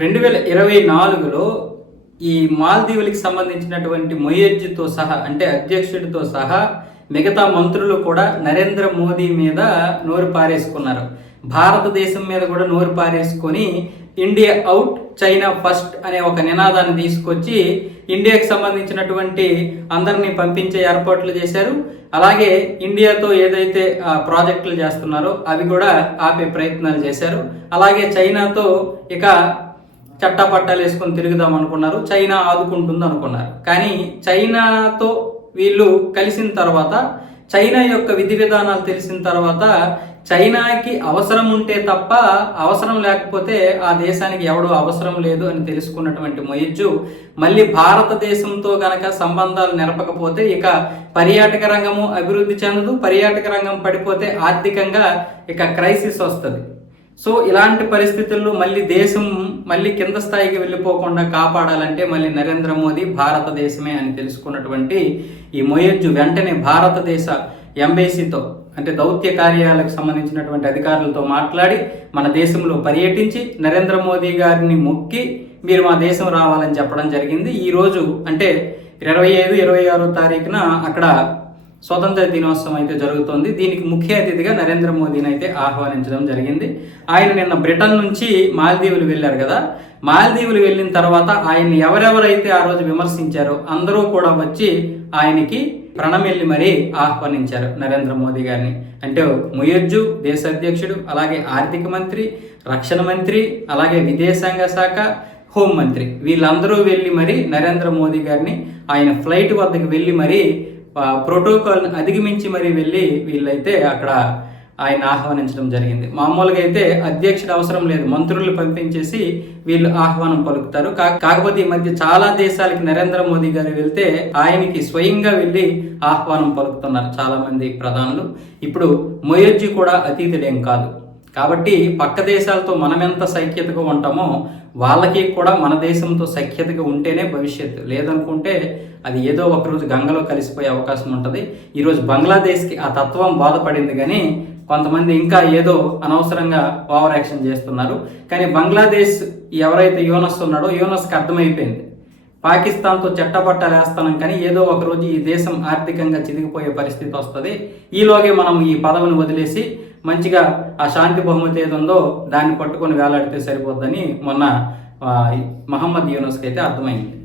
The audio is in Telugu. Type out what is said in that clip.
రెండు వేల ఇరవై నాలుగులో ఈ మాల్దీవులకి సంబంధించినటువంటి మొయజ్జితో సహా అంటే అధ్యక్షుడితో సహా మిగతా మంత్రులు కూడా నరేంద్ర మోదీ మీద నోరు పారేసుకున్నారు. భారతదేశం మీద కూడా నోరు పారేసుకొని ఇండియా అవుట్ చైనా ఫస్ట్ అనే ఒక నినాదాన్ని తీసుకొచ్చి ఇండియాకి సంబంధించినటువంటి అందరినీ పంపించే ఏర్పాట్లు చేశారు. అలాగే ఇండియాతో ఏదైతే ప్రాజెక్టులు చేస్తున్నారో అవి కూడా ఆపే ప్రయత్నాలు చేశారు. అలాగే చైనాతో ఇక చట్టపట్టాలు వేసుకొని తిరుగుదాం అనుకున్నారు. చైనా ఆదుకుంటుంది అనుకున్నారు. కానీ చైనాతో వీళ్ళు కలిసిన తర్వాత చైనా యొక్క విధి విధానాలు తెలిసిన తర్వాత చైనాకి అవసరం ఉంటే తప్ప అవసరం లేకపోతే ఆ దేశానికి ఎవడో అవసరం లేదు అని తెలుసుకున్నటువంటి మొయిజ్జు మళ్ళీ భారతదేశంతో గనక సంబంధాలు నెరపకపోతే ఇక పర్యాటక రంగము అభివృద్ధి చెందదు. పర్యాటక రంగం పడిపోతే ఆర్థికంగా ఇక క్రైసిస్ వస్తుంది. సో ఇలాంటి పరిస్థితుల్లో మళ్ళీ దేశం మళ్ళీ కింద స్థాయికి వెళ్ళిపోకుండా కాపాడాలంటే మళ్ళీ నరేంద్ర మోదీ భారతదేశమే అని తెలుసుకున్నటువంటి ఈ మొయజ్జు వెంటనే భారతదేశ ఎంబేసీతో అంటే దౌత్య కార్యాలకు సంబంధించినటువంటి అధికారులతో మాట్లాడి మన దేశంలో పర్యటించి నరేంద్ర మోదీ గారిని మొక్కి మీరు మా దేశం రావాలని చెప్పడం జరిగింది. ఈరోజు అంటే ఇరవై ఐదు ఇరవై ఆరో తారీఖున అక్కడ స్వతంత్ర దినోత్సవం అయితే జరుగుతోంది. దీనికి ముఖ్య అతిథిగా నరేంద్ర మోదీని అయితే ఆహ్వానించడం జరిగింది. ఆయన నిన్న బ్రిటన్ నుంచి మాల్దీవులు వెళ్ళారు కదా. మాల్దీవులు వెళ్ళిన తర్వాత ఆయన్ని ఎవరెవరైతే ఆ రోజు విమర్శించారో అందరూ కూడా వచ్చి ఆయనకి ప్రణమిల్లి మరీ ఆహ్వానించారు నరేంద్ర మోదీ గారిని. అంటే ముయర్జు దేశ అధ్యక్షుడు అలాగే ఆర్థిక మంత్రి రక్షణ మంత్రి అలాగే విదేశాంగ శాఖ హోం మంత్రి. వీళ్ళందరూ వెళ్ళి మరీ నరేంద్ర మోదీ గారిని ఆయన ఫ్లైట్ వద్దకు వెళ్ళి మరీ ప్రోటోకాల్ని అధిగమించి మరి వెళ్ళి వీళ్ళైతే అక్కడ ఆయన ఆహ్వానించడం జరిగింది. మామూలుగా అయితే అధ్యక్షుడు అవసరం లేదు. మంత్రులు పంపించేసి వీళ్ళు ఆహ్వానం పలుకుతారు. కాకపోతే ఈ మధ్య చాలా దేశాలకి నరేంద్ర మోదీ గారు వెళ్తే ఆయనకి స్వయంగా వెళ్ళి ఆహ్వానం పలుకుతున్నారు చాలా మంది ప్రధానులు. ఇప్పుడు మొయర్జీ కూడా అతీతుడేం కాదు. కాబట్టి పక్క దేశాలతో మనం ఎంత సఖ్యతగా ఉంటామో వాళ్ళకి కూడా మన దేశంతో సఖ్యతగా ఉంటేనే భవిష్యత్తు. లేదనుకుంటే అది ఏదో ఒకరోజు గంగలో కలిసిపోయే అవకాశం ఉంటుంది. ఈరోజు బంగ్లాదేశ్కి ఆ తత్వం బాధపడింది కానీ కొంతమంది ఇంకా ఏదో అనవసరంగా ఓవర్ యాక్షన్ చేస్తున్నారు. కానీ బంగ్లాదేశ్ ఎవరైతే యూనస్ ఉన్నాడో యూనస్కి అర్థమైపోయింది. పాకిస్తాన్తో చట్టపట్టాలేస్తానం కానీ ఏదో ఒకరోజు ఈ దేశం ఆర్థికంగా చిదిగిపోయే పరిస్థితి వస్తుంది. ఈలోగే మనం ఈ పదవిని వదిలేసి మంచిగా ఆ శాంతి బహుమతి ఏది ఉందో దాన్ని పట్టుకొని వేలాడితే సరిపోద్దని మొన్న మహమ్మద్ యూనస్కి అయితే అర్థమైంది.